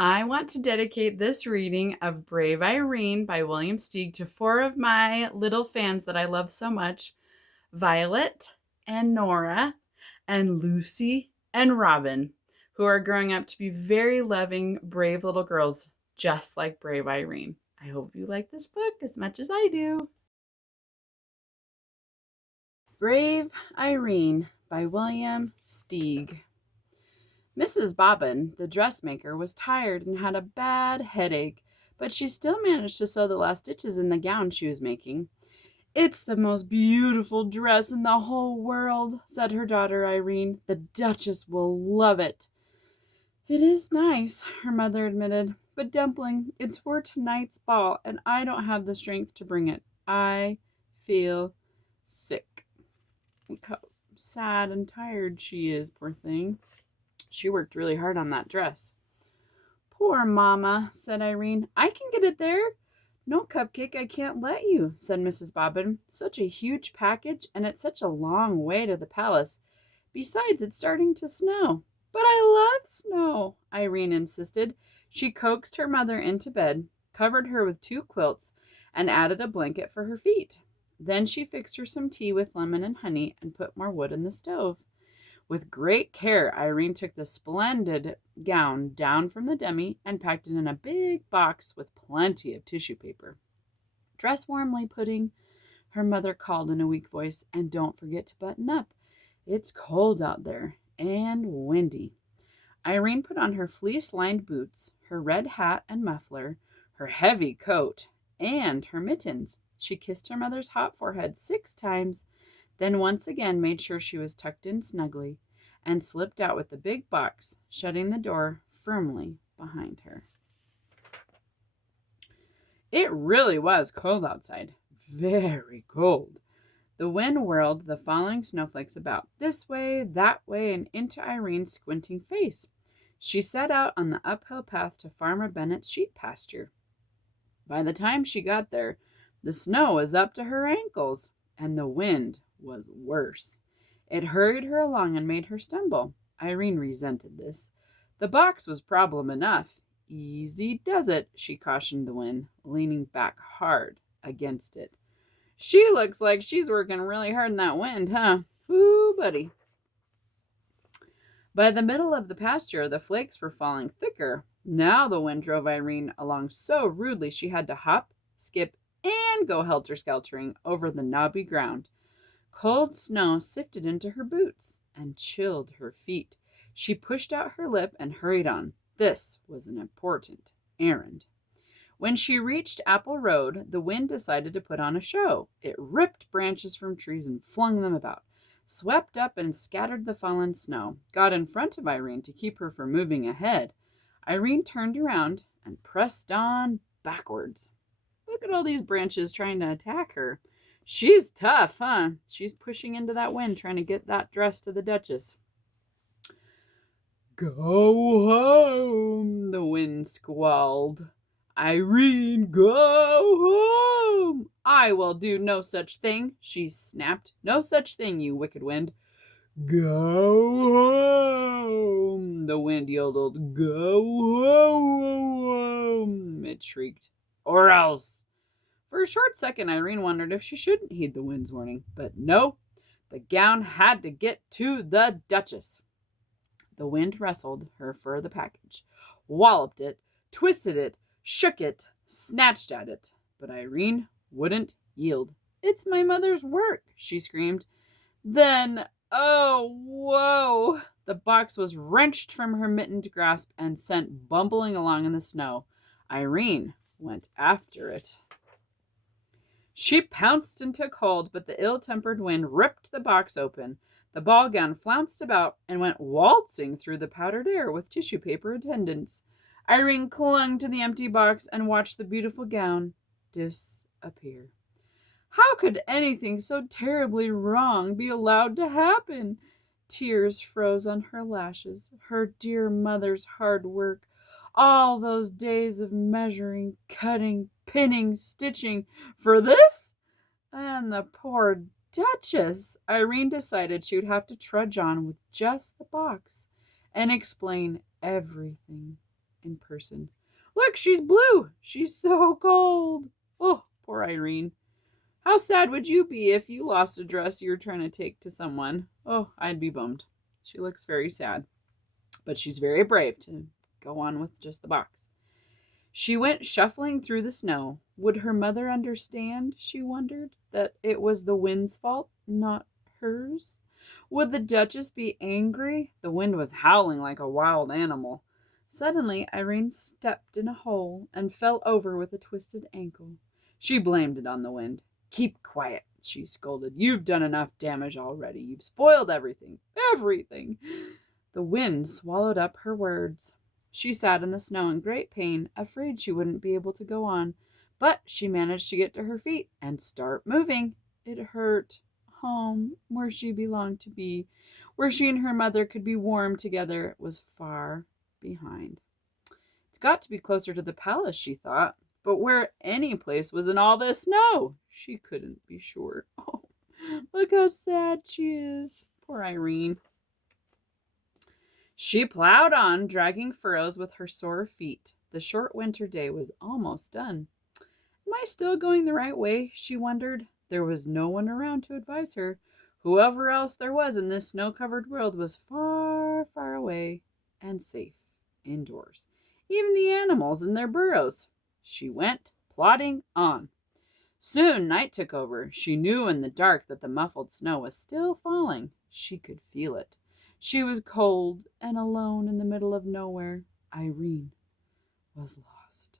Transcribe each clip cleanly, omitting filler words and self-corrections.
I want to dedicate this reading of Brave Irene by William Steig to four of my little fans that I love so much: Violet and Nora and Lucy and Robin, who are growing up to be very loving, brave little girls, just like Brave Irene. I hope you like this book as much as I do. Brave Irene by William Steig. Mrs. Bobbin, the dressmaker, was tired and had a bad headache, but she still managed to sew the last stitches in the gown she was making. "It's the most beautiful dress in the whole world," said her daughter Irene. "The Duchess will love it." "It is nice," her mother admitted, "but Dumpling, it's for tonight's ball, and I don't have the strength to bring it. I feel sick." Look how sad and tired she is, poor thing. She worked really hard on that dress. "Poor Mama," said Irene. "I can get it there." "No, Cupcake, I can't let you," said Mrs. Bobbin. "Such a huge package, and it's such a long way to the palace. Besides, it's starting to snow." "But I love snow," Irene insisted. She coaxed her mother into bed, covered her with 2 quilts, and added a blanket for her feet. Then she fixed her some tea with lemon and honey and put more wood in the stove. With great care, Irene took the splendid gown down from the dummy and packed it in a big box with plenty of tissue paper. "Dress warmly, Pudding," her mother called in a weak voice, "and don't forget to button up. It's cold out there and windy." Irene put on her fleece-lined boots, her red hat and muffler, her heavy coat, and her mittens. She kissed her mother's hot forehead 6 times, then once again made sure she was tucked in snugly, and slipped out with the big box, shutting the door firmly behind her. It really was cold outside, very cold. The wind whirled the falling snowflakes about, this way, that way, and into Irene's squinting face. She set out on the uphill path to Farmer Bennett's sheep pasture. By the time she got there, the snow was up to her ankles, and the wind was worse. It hurried her along and made her stumble. Irene resented this. The box was problem enough. "Easy does it," she cautioned the wind, leaning back hard against it. "She looks like she's working really hard in that wind, huh? Ooh, buddy." By the middle of the pasture, the flakes were falling thicker. Now the wind drove Irene along so rudely she had to hop, skip, and go helter-skeltering over the knobby ground. Cold snow sifted into her boots and chilled her feet. She pushed out her lip and hurried on. This was an important errand. When she reached Apple Road, the wind decided to put on a show. It ripped branches from trees and flung them about, swept up and scattered the fallen snow, got in front of Irene to keep her from moving ahead. Irene turned around and pressed on backwards. Look at all these branches trying to attack her. She's tough, huh? She's pushing into that wind, trying to get that dress to the Duchess. "Go home," the wind squalled. "Irene, go home." "I will do no such thing," she snapped. "No such thing, you wicked wind." "Go home," the wind yodeled. "Go home," it shrieked. "Or else." For a short second, Irene wondered if she shouldn't heed the wind's warning, but no, the gown had to get to the Duchess. The wind wrestled her for the package, walloped it, twisted it, shook it, snatched at it, but Irene wouldn't yield. "It's my mother's work," she screamed. Then, oh, whoa! The box was wrenched from her mittened grasp and sent bumbling along in the snow. Irene went after it. She pounced and took hold, but the ill-tempered wind ripped the box open. The ball gown flounced about and went waltzing through the powdered air with tissue paper attendants. Irene clung to the empty box and watched the beautiful gown disappear. How could anything so terribly wrong be allowed to happen? Tears froze on her lashes. Her dear mother's hard work, all those days of measuring, cutting, pinning, stitching, for this? And the poor Duchess! Irene decided she would have to trudge on with just the box and explain everything in person. Look, she's blue. She's so cold. Oh, poor Irene. How sad would you be if you lost a dress you were trying to take to someone? Oh, I'd be bummed. She looks very sad, but she's very brave to go on with just the box. She went shuffling through the snow. Would her mother understand, she wondered, that it was the wind's fault, not hers? Would the Duchess be angry? The wind was howling like a wild animal. Suddenly, Irene stepped in a hole and fell over with a twisted ankle. She blamed it on the wind. Keep quiet, she scolded. You've done enough damage already. You've spoiled everything. Everything. The wind swallowed up her words. She sat in the snow in great pain, afraid she wouldn't be able to go on. But she managed to get to her feet and start moving. It hurt. Home, where she belonged to be, where she and her mother could be warm together, was far behind. It's got to be closer to the palace, she thought. But where any place was in all this snow? She couldn't be sure. Oh, look how sad she is. Poor Irene. She plowed on, dragging furrows with her sore feet. The short winter day was almost done. Am I still going the right way? She wondered. There was no one around to advise her. Whoever else there was in this snow-covered world was far, far away and safe indoors. Even the animals in their burrows. She went plodding on. Soon night took over. She knew in the dark that the muffled snow was still falling. She could feel it. She was cold and alone in the middle of nowhere. Irene was lost.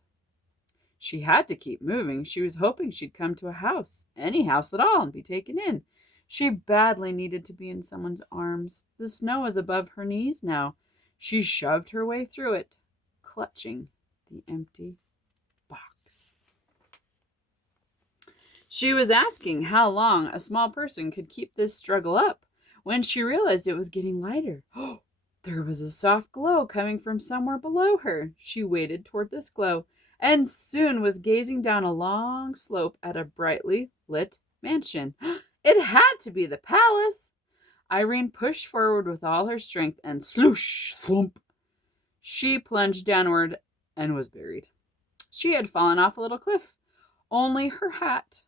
She had to keep moving. She was hoping she'd come to a house, any house at all, and be taken in. She badly needed to be in someone's arms. The snow was above her knees now. She shoved her way through it, clutching the empty box. She was asking how long a small person could keep this struggle up when she realized it was getting lighter. Oh, there was a soft glow coming from somewhere below her. She waded toward this glow and soon was gazing down a long slope at a brightly lit mansion. It had to be the palace. Irene pushed forward with all her strength and sloosh, thump. She plunged downward and was buried. She had fallen off a little cliff. Only her hat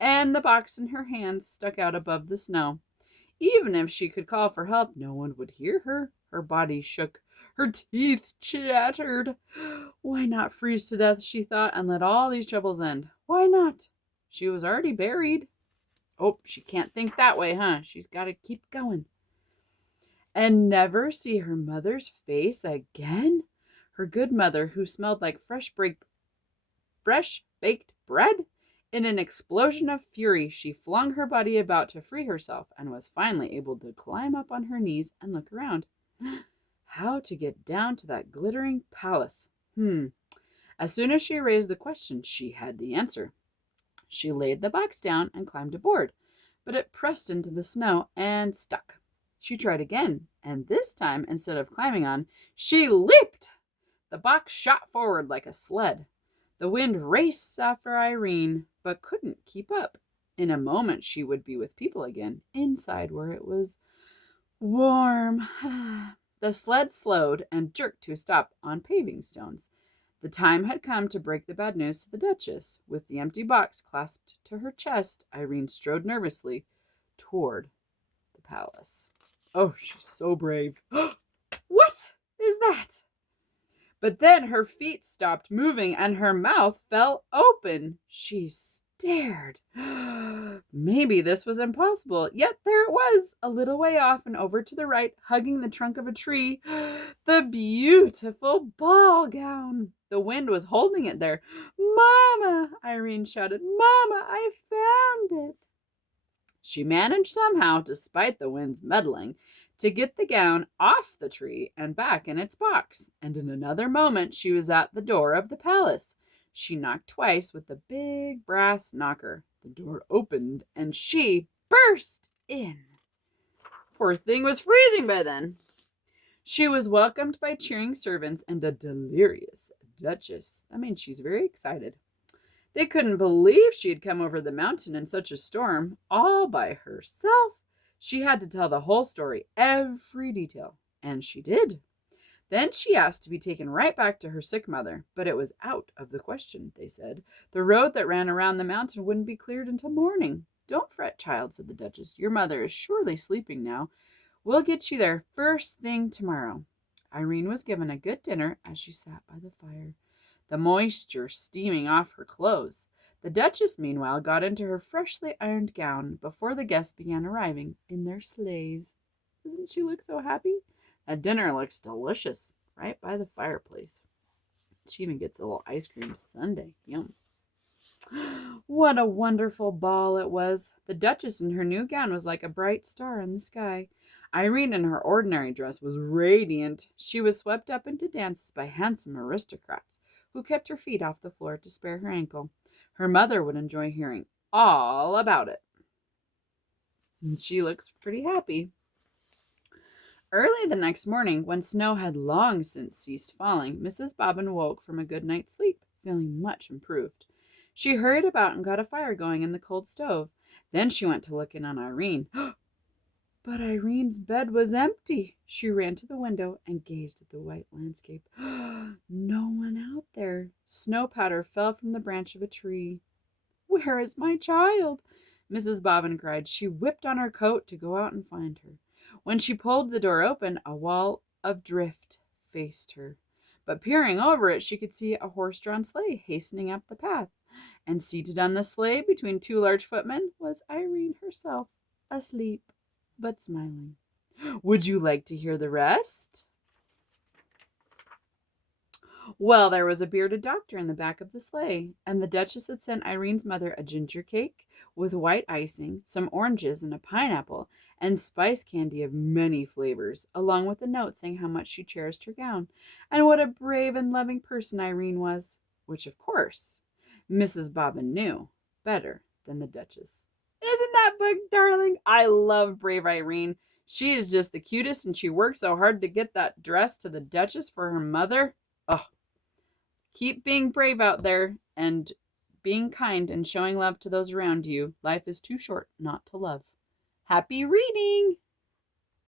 and the box in her hands stuck out above the snow. Even if she could call for help, no one would hear her. Her body shook. Her teeth chattered. Why not freeze to death, she thought, and let all these troubles end? Why not? She was already buried. Oh, she can't think that way, huh? She's got to keep going. And never see her mother's face again? Her good mother, who smelled like fresh baked bread? In an explosion of fury, she flung her body about to free herself and was finally able to climb up on her knees and look around. How to get down to that glittering palace? As soon as she raised the question, she had the answer. She laid the box down and climbed aboard, but it pressed into the snow and stuck. She tried again, and this time, instead of climbing on, she leaped. The box shot forward like a sled. The wind raced after Irene, but couldn't keep up. In a moment, she would be with people again, inside where it was warm. The sled slowed and jerked to a stop on paving stones. The time had come to break the bad news to the Duchess. With the empty box clasped to her chest, Irene strode nervously toward the palace. Oh, she's so brave. What is that? But then her feet stopped moving and her mouth fell open. She stared. Maybe this was impossible. Yet there it was, a little way off and over to the right, hugging the trunk of a tree. The beautiful ball gown. The wind was holding it there. Mama, Irene shouted. Mama, I found it. She managed somehow, despite the wind's meddling, to get the gown off the tree and back in its box, and in another moment she was at the door of the palace. She knocked twice with the big brass knocker. The door opened, and she burst in. Poor thing was freezing by then. She was welcomed by cheering servants and a delirious Duchess. That means she's very excited. They couldn't believe she had come over the mountain in such a storm, all by herself. She had to tell the whole story, every detail, and she did. Then she asked to be taken right back to her sick mother, but it was out of the question, they said. The road that ran around the mountain wouldn't be cleared until morning. Don't fret, child, said the Duchess. Your mother is surely sleeping now. We'll get you there first thing tomorrow. Irene was given a good dinner as she sat by the fire, the moisture steaming off her clothes. The Duchess, meanwhile, got into her freshly ironed gown before the guests began arriving in their sleighs. Doesn't she look so happy? That dinner looks delicious, right by the fireplace. She even gets a little ice cream sundae. Yum. What a wonderful ball it was. The Duchess in her new gown was like a bright star in the sky. Irene in her ordinary dress was radiant. She was swept up into dances by handsome aristocrats who kept her feet off the floor to spare her ankle. Her mother would enjoy hearing all about it. And she looks pretty happy. Early the next morning, when snow had long since ceased falling, Mrs. Bobbin woke from a good night's sleep, feeling much improved. She hurried about and got a fire going in the cold stove. Then she went to look in on Irene. But Irene's bed was empty. She ran to the window and gazed at the white landscape. No one out there. Snow powder fell from the branch of a tree. Where is my child? Mrs. Bobbin cried. She whipped on her coat to go out and find her. When she pulled the door open, a wall of drift faced her. But peering over it, she could see a horse-drawn sleigh hastening up the path. And seated on the sleigh between two large footmen was Irene herself, asleep but smiling. Would you like to hear the rest? Well, there was a bearded doctor in the back of the sleigh, and the Duchess had sent Irene's mother a ginger cake with white icing, some oranges, and a pineapple, and spice candy of many flavors, along with a note saying how much she cherished her gown, and what a brave and loving person Irene was, which, of course, Mrs. Bobbin knew better than the Duchess. Isn't that book darling? I love Brave Irene. She is just the cutest, and she worked so hard to get that dress to the Duchess for her mother. Oh, keep being brave out there and being kind and showing love to those around you. Life is too short not to love. Happy reading!